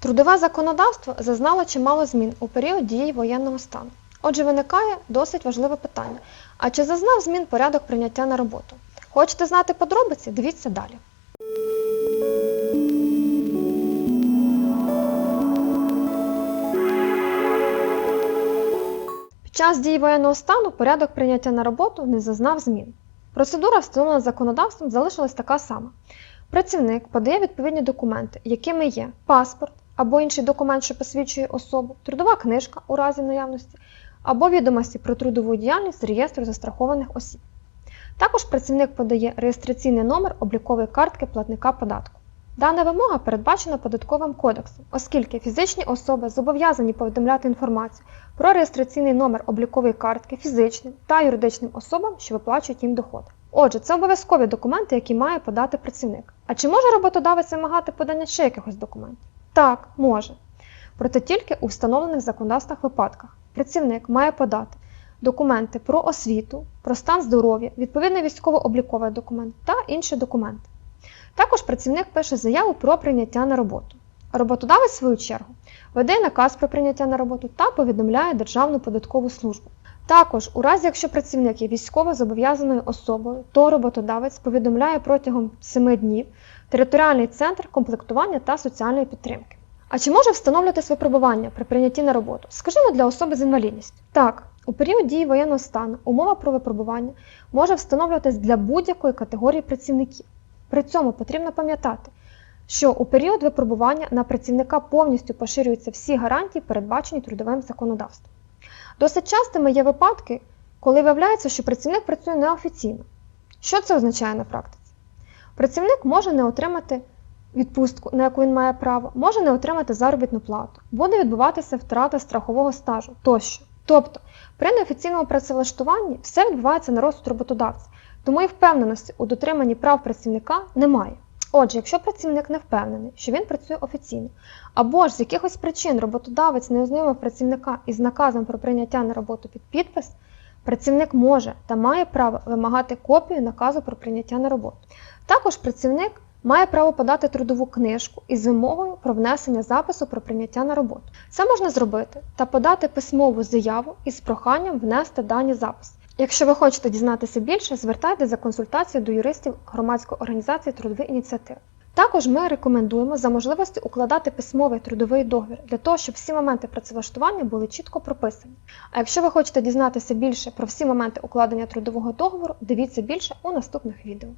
Трудове законодавство зазнало чимало змін у період дії воєнного стану. Отже, виникає досить важливе питання: а чи зазнав змін порядок прийняття на роботу? Хочете знати подробиці? Дивіться далі. Під час дії воєнного стану порядок прийняття на роботу не зазнав змін. Процедура, встановлена законодавством, залишилась така сама. Працівник подає відповідні документи, якими є паспорт або інший документ, що посвідчує особу, трудова книжка у разі наявності, або відомості про трудову діяльність з реєстру застрахованих осіб. Також працівник подає реєстраційний номер облікової картки платника податку. Дана вимога передбачена податковим кодексом, оскільки фізичні особи зобов'язані повідомляти інформацію про реєстраційний номер облікової картки фізичним та юридичним особам, що виплачують їм доходи. Отже, це обов'язкові документи, які має подати працівник. А чи може роботодавець вимагати подання ще якихось документів? Так, може. Проте тільки у встановлених законодавствах випадках працівник має подати документи про освіту, про стан здоров'я, відповідний військово-обліковий документ та інші документи. Також працівник пише заяву про прийняття на роботу. Роботодавець, в свою чергу, веде наказ про прийняття на роботу та повідомляє Державну податкову службу. Також, у разі якщо працівник є військово зобов'язаною особою, то роботодавець повідомляє протягом 7 днів територіальний центр комплектування та соціальної підтримки. А чи може встановлюватись випробування при прийнятті на роботу? Скажімо, для особи з інвалідністю. Так, у період дії воєнного стану умова про випробування може встановлюватись для будь-якої категорії працівників. При цьому потрібно пам'ятати, що у період випробування на працівника повністю поширюються всі гарантії, передбачені трудовим законодавством. Досить частими є випадки, коли виявляється, що працівник працює неофіційно. Що це означає на практиці? Працівник може не отримати відпустку, на яку він має право, може не отримати заробітну плату, буде відбуватися втрата страхового стажу тощо. Тобто, при неофіційному працевлаштуванні все відбувається на розсуд роботодавця, тому і впевненості у дотриманні прав працівника немає. Отже, якщо працівник не впевнений, що він працює офіційно, або ж з якихось причин роботодавець не ознайомив працівника із наказом про прийняття на роботу під підпис, працівник може та має право вимагати копію наказу про прийняття на роботу. Також працівник має право подати трудову книжку із вимогою про внесення запису про прийняття на роботу. Це можна зробити та подати письмову заяву із проханням внести дані записи. Якщо ви хочете дізнатися більше, звертайтеся за консультацією до юристів громадської організації трудові ініціативи. Також ми рекомендуємо за можливості укладати письмовий трудовий договір для того, щоб всі моменти працевлаштування були чітко прописані. А якщо ви хочете дізнатися більше про всі моменти укладення трудового договору, дивіться більше у наступних відео.